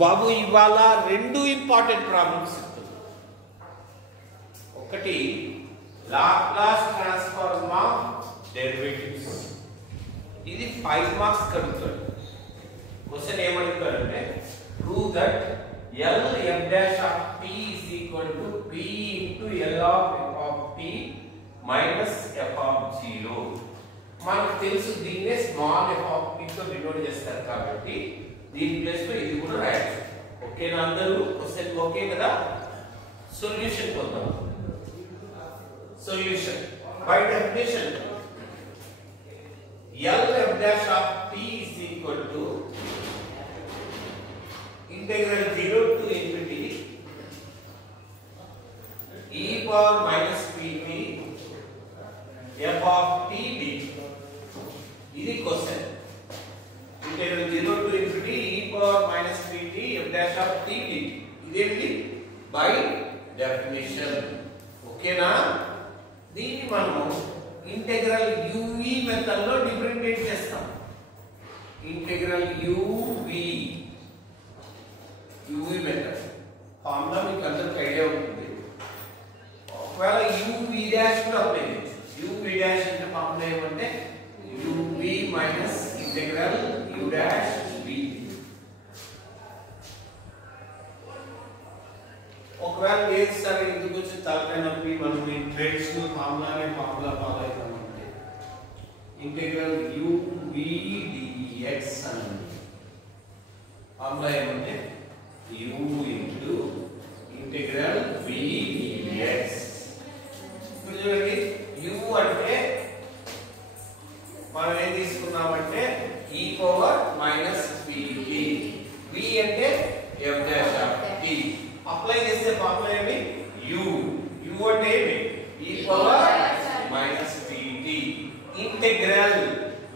బాబు ఇవాళ రెండు important problems ఇస్తుంది. ఒకటి లాప్లాస్ ట్రాన్స్ఫార్మ్ ఆఫ్ డెరివేటివ్స్, ఇది 5 మార్క్స్ కడుగుతాడు. క్వశ్చన్ ఏమడుగుతాడంటే prove that L f dash of t is equal to p into L of f of t minus f of 0. మనకు తెలుసు దీన్నే స్మాల్ f of t తో denote చేస్తారు కాబట్టి దీని ప్లేస్ లో ఇది కూడా రాయొచ్చు. ఓకేనా అందరూ? క్వశ్చన్ ఓకే కదా? సొల్యూషన్ పొందాం. Solution by definition L f dash of t is equal to integral 0 to infinity e power minus pt f of t dt. ఇది question. Integral 0 to infinity e power minus pt f dash of t dt. ఇదేంటి? By definition. ఓకేనా? దీన్ని మనం integral uv method లో differentiate చేస్తాం. Integral uv method formula మీకు అందరికి idea ఉంటుంది. ఒకవేళ uv డాష్ కూడా అప్లై చేయొచ్చు. uv డాష్ అంటే ఫార్ములా ఏమంటే uv minus integral u dash v. ఒకవేళ లేదు సార్ ఎందుకు వచ్చి తలకాయ నొప్పి, మనం ఈ ట్రెడిషనల్ ఫార్ములానే ఫార్ములా ఫాలో అవుతామంటే ఇంటిగ్రల్ uv dx అని ఫార్ములా ఏమంటే u into integral v dx. ఇప్పుడు చూడండి u అంటే మనం ఏం తీసుకున్నామంటే e power minus pt, v అంటే f dash of t. Apply చేస్తే ఫార్ములా ఏమి? u అంటే ఏమి? e power minus pt integral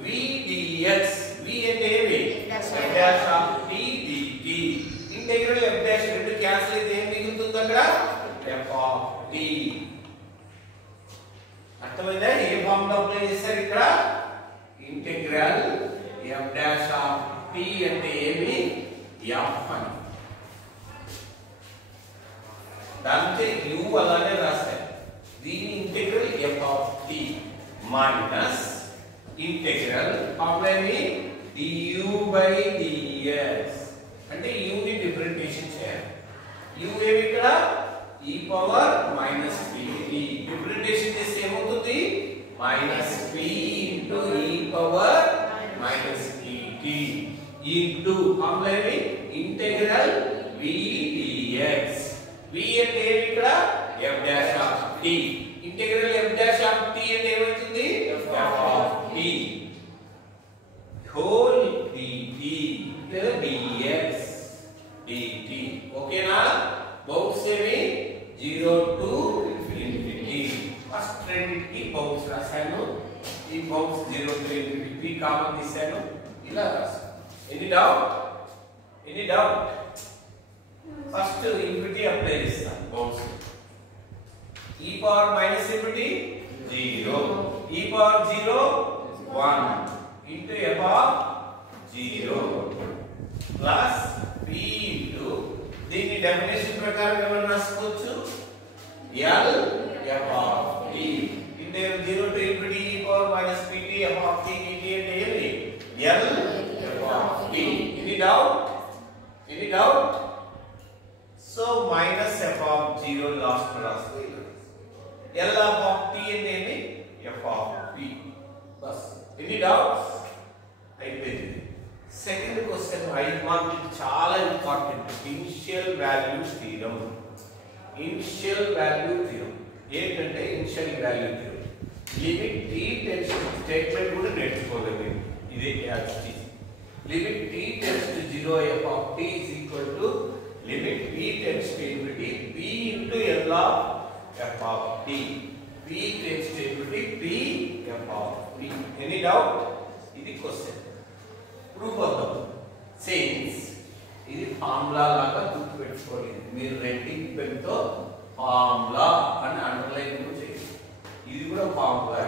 v dx. v అంటే ఏమి? f dash of t dt. Integral f dash రెండు క్యాన్సిల్ అయితే ఏం మిగులుతుంది అక్కడ? f of t. అర్థమైందా? ఏ ఫార్ములా అప్లై చేశారు ఇక్కడ? Integral f dash of t అంటే ఏమి? f అని. దాంతో u అలానే రాస్తారు. దీని integral f of t minus integral formula ఏమి? du by dx. అంటే u ని డిఫరెన్షియేషన్ చేయాలి. u ఏమి ఇక్కడ? e power minus pt. Differentiation చేస్తే ఏమవుతుంది? Minus p into e power minus pt into formula ఏమి? Integral v dx. v అంటే ఏమి ఇక్కడ? f dash of t. Integral f dash of t అంటే ఏమవుతుంది? f ఆఫ్ t హోల్ dt లేదా dx dt. ఓకేనా? బౌండ్స్ ఏమి? 0 to infinity. ఫస్ట్ రెండిటికి బౌండ్స్ రాశాను. ఈ bounds 0 to infinity p common తీశాను. ఇలా రాశాను. Any doubt? First infinity apply చేస్తాను bounds. e power minus infinity 0, e power 0 1 into f of 0 plus p into దీని డెఫినిషన్ ప్రకారం ఏమన్నా రాసుకోవచ్చు? L f of t integral 0 to infinity e power minus pt f of t dt అంటే ఏమి? L f of t. Any doubt? So minus f of 0 last రాస్తే L of t అంటే ఏమి? f of p. బస్. Any doubts? అయిపోయింది. Second question 5 mark చాలా important. Initial value theorem. ఏంటంటే initial value theorem. Limit t tends to statement కూడా నేర్చుకోలేదు. ఇదే actually limit t tends to 0 f of t is equal to limit p tends to infinity p into L of f of t. p tends to infinity p f of t. Any doubt? ఇది question. Proof అవుతాం. Since ఇది formula లాగా గుర్తు పెట్టుకోండి. మీరు రెడ్డింగ్ pen తో formula అని underline కూడా చేయండి. ఇది కూడా ఫార్ములా.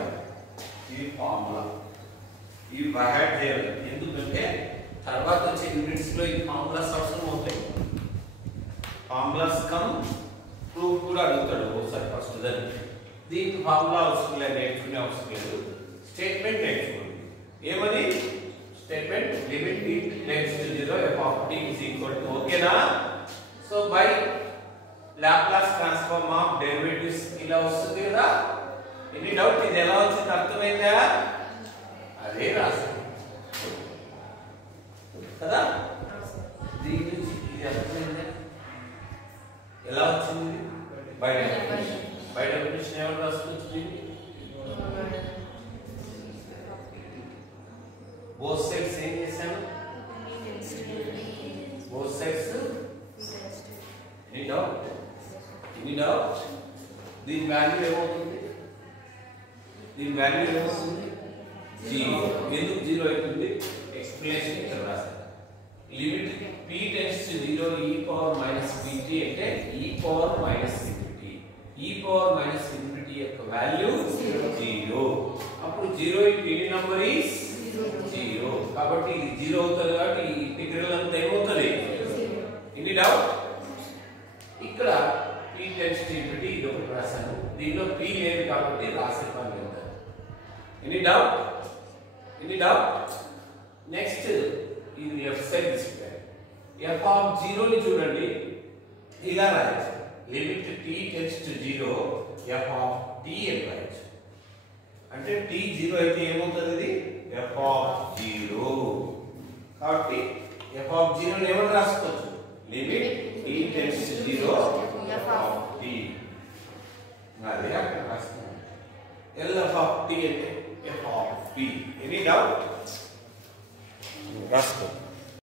ఇది ఫార్ములా. ఇవి బై హార్ట్ చేయాలి. ఎందుకంటే తర్వాత వచ్చే యూనిట్స్ లో ఈ ఫార్ములాస్ అవసరం అవుతాయి. ఫార్ములాస్ కమ్ ప్రూఫ్ కూడా అడుగుతాడు ఒకసారి ఫస్ట్ దాన్ని. దీనికి ఫార్ములా అవసరం లేదు, నేర్చుకునే అవసరం లేదు, స్టేట్మెంట్ నేర్చుకోండి. ఏమని statement? Limit t tends to 0 f of t is equal to, ఓకేనా? So by Laplace transform of derivatives ఇలా వస్తుంది కదా. Any doubt? ఇది ఎలా వచ్చింది అర్థమైందా? అదే రాస్తాం కదా. దీని నుంచి ఇది అర్థమైందా ఎలా వచ్చింది? బై డెఫినిషన్ ఏమని రాసుకోవచ్చు? both sides ఏం చేశాను? both sides any doubt? దీని వాల్యూ ఏమవుతుంది? దీని వాల్యూ ఏమవుతుంది? 0. ఎందుకు 0 అవుతుంది? ఎక్స్ప్లనేషన్ ఇక్కడ రాశాను. Limit p tends to 0 e power minus pt అంటే e power minus infinity. e power minus infinity యొక్క వాల్యూ 0. అప్పుడు 0 into any number is 0. కాబట్టి ఇది 0 అవుతుంది కాబట్టి ఈ ఇంటిగ్రల్ అంతా ఏమవుతుంది? Any doubt? ఇక్కడ p tends to infinity ఇది ఒకటి రాశాను, దీనిలో p లేదు కాబట్టి రాసే పని లేదు. Any doubt? నెక్స్ట్ ఇది లెఫ్ట్ సైడ్ తీసుకుంటారు. f ఆఫ్ 0 ని చూడండి ఇలా రాయొచ్చు. Limit t tends to 0 f ఆఫ్ t అని రాయొచ్చు. అంటే t 0 అయితే ఏమవుతుంది? ఇది f ఆఫ్ 0. కాబట్టి f ఆఫ్ 0 ని ఏమని రాసుకోవచ్చు? Limit t tends to 0 f ఆఫ్ t. అదే అక్కడ రాస్తున్నాను. l f ఆఫ్ t అంటే f of p. Any doubt? రాసుకో.